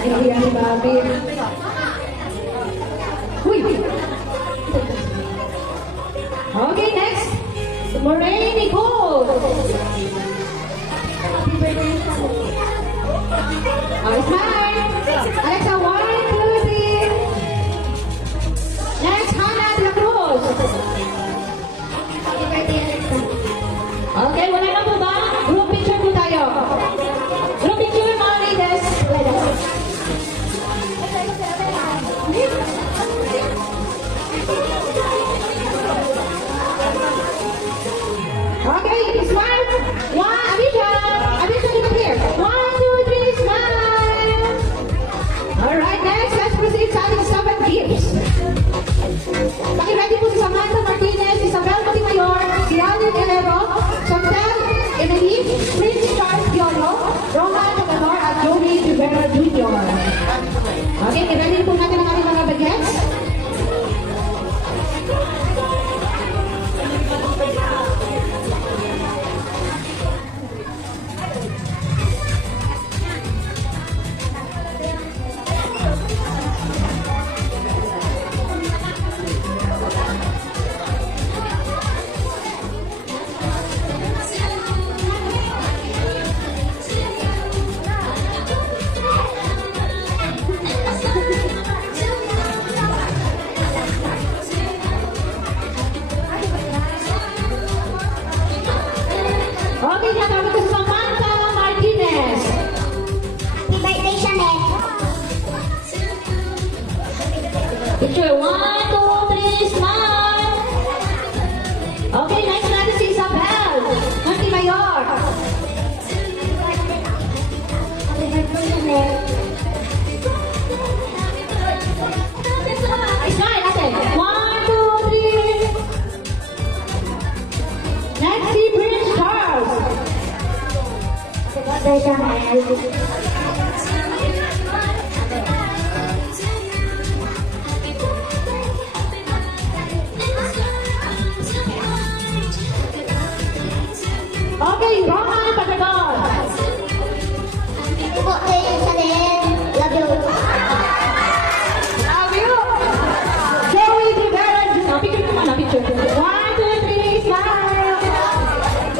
Nahihiya si Bobby. Uy! Okay, next. Moraine Nicole. Smile. Alexa, 1, 2, 3. Next, Hannah de la Cruz. Okay, wala na po ba? Group picture po tayo. Group picture, mga ladies. Okay, smile. One, Abisha. Abisha, look here. 1, 2, 3, smile. Alright, next, let's proceed sa ating 7 gifts. Paki-ready po si Samantha Martinez, Isabel Montemayor, si Alvin Elero, Chantel Emily, Prince Charles Diolo, Roman Tagador, at Joey Rivera Jr. Okay, i-ready po natin ang ating mga bagets. Okay, natawag ko si Samantha Martinez. Happy birthday, Chanel. Picture 1, 2, 3, smile. Okay, next natin si Isabel Montemayor. Happy birthday, Chanel. Smile natin. 1, 2, 3. Next si Prince Charles. Happy birthday, Chanel. Okay, Roman Tagador. Happy birthday, Chanel. Love you. Love you. Joey Rivera Jr. Picture naman na picture. 1, 2, 3, smile.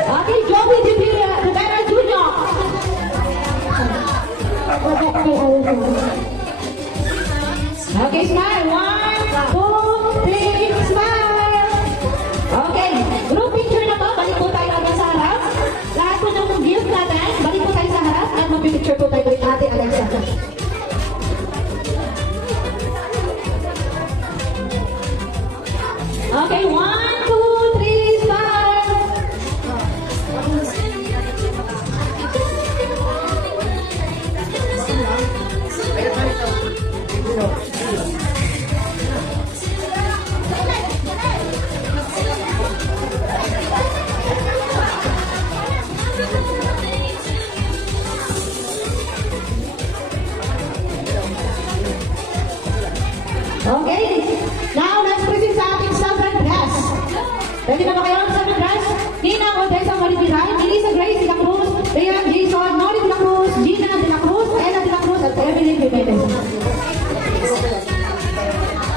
Okay, Joey Rivera Jr. Happy birthday, Alvin. Okay, smile. 1, 2, 3, smile. Okay, group picture na to. Balik po tayo agad sa harap. Lahat po ng gift natin. Balik po tayo sa harap at mag-picture po tayo with Ate Alexa. Okay, 1, 2, 3, smile. Okay, now let's proceed sa ating southern dress. Ready na ba kayo sa southern dress? Nina Odessa Maribiray, Melissa Grace de la Cruz, Ryan Jason, Nori de la Cruz, Gina de la Cruz, Ella de la Cruz, at Evelyn Jimenez.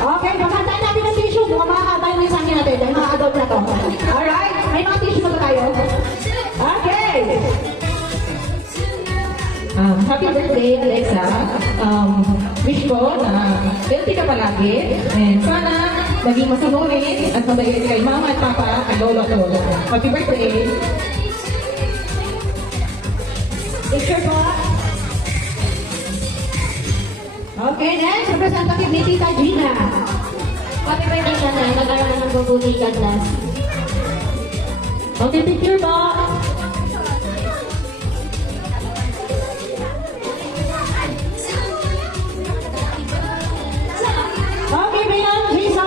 Okay, pakantayin natin ang tissue. Mukhang mahaba yung isang natin dahil mga adult na to. Alright, may mga tissue na ba tayo? Okay. Happy birthday, Alexa. Wish ko na healthy ka palagi. And sana naging masunurin at mabait kay mama at papa at lolo at lolo. Happy birthday! Picture po. Okay, next, representative ni Tita Gina. Happy birthday, Chanel. Nag-aral ka ng bubuti ka, class. Okay, picture po. Okay, Ryan Jason.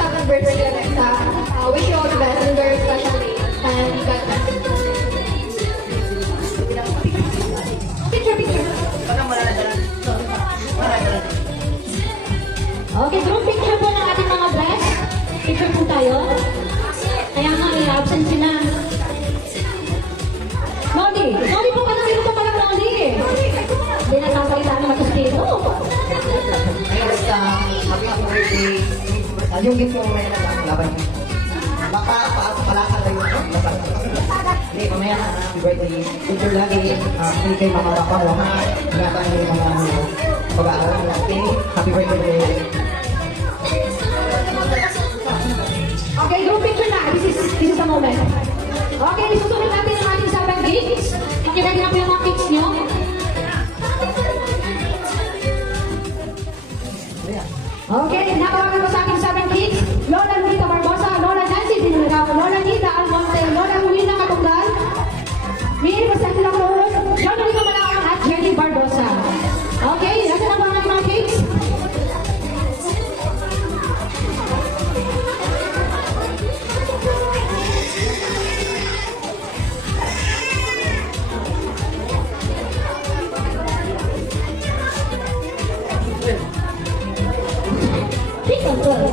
Happy birthday, Alexa. Wish you all the best and very special day. And God bless. Picture, picture. tayo? Kaya nga, absent sila. Noli! Noli po, anong minuto pa lang, Noli? Hindi nagsasalita ng mag-espiritu. Ayun, happy birthday. Yung gift mo may laban. Baka palakad tayo. Hindi, mamaya na, happy birthday. Teacher lagi, hindi kay mga baka mo, ha? Ingatan niyo yung mga pag-aaral. Okay, happy birthday. Okay, group picture na. This is the moment. Okay, isusunod natin ang ating 7 cakes. Makiready na po yung mga cakes nyo. Okay, nakawagan ko sa aking 7 cakes. Lola Lunita Barbosa, Lola Nancy Dinulagao, Lola Nita Almonte, Lola Julina Katunggal, Miri Pasante La Cruz, John Rico Malakang at Jenny Barbosa. Okay, nasa na ba ang ating mga cakes? Pick on good.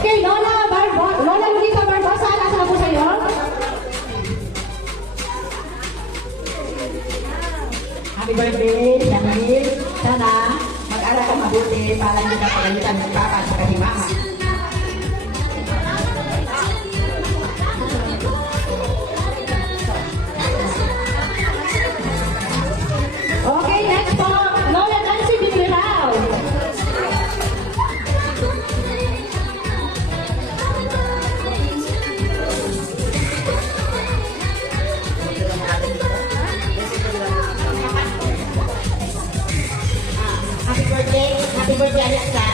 Okay, Lola Lunita Barbosa, nasa na po sa'yo? Happy birthday, Yamil. Sana mag-aral ka mabuti para hindi ka pagalitan ng papa at saka ni mama. Okay, next po, Lola Nancy Biglirao. Happy birthday Alexa.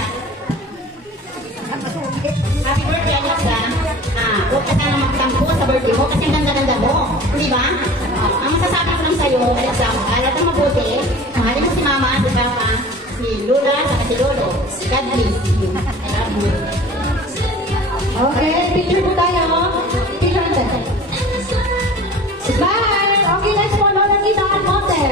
Happy birthday Alexa. Huwag ka sana magtampo sa birthday mo kasi ang ganda-ganda mo. Di ba? Ang masasabi ko lang sa'yo, Alexa, alam ka mabuti. Mahalin mo si Mama, si Papa, si Lola, saka si Lolo. God bless you. I love you. Okay, picture po tayo. Picture natin. Smile! Okay, next po, Lola Nita Almonte.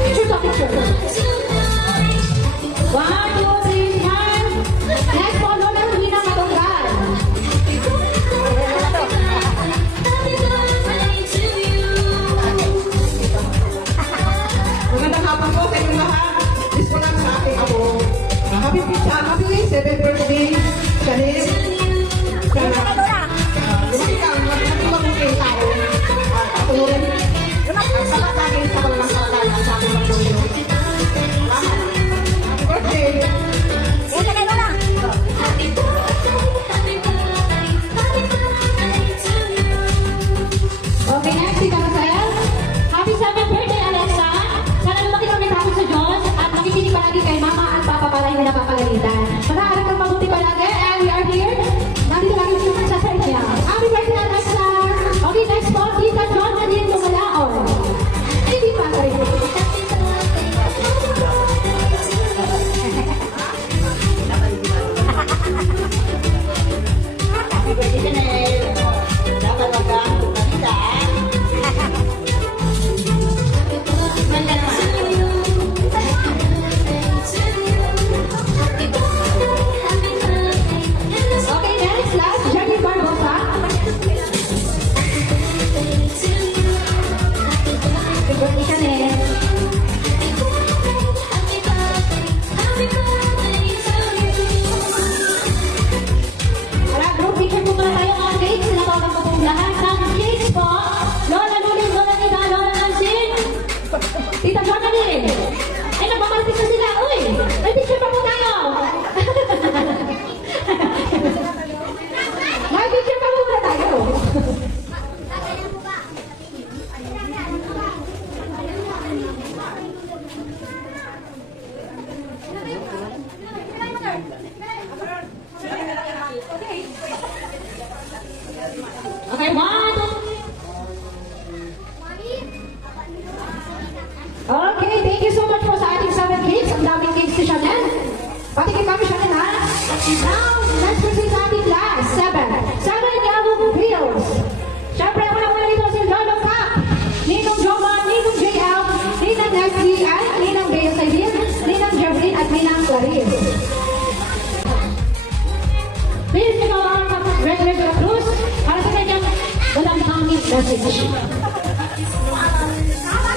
Picture to picture. 1, 2, 3, smile. Next po, Lola message.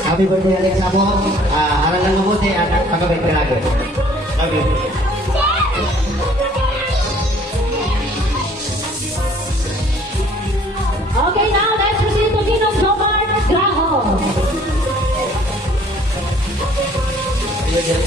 Happy birthday, Alexa mo. Aral lang mabuti at magkabait ka lagi. Love you. Okay, now let's proceed to Ginong Jomar Graho. Ayun,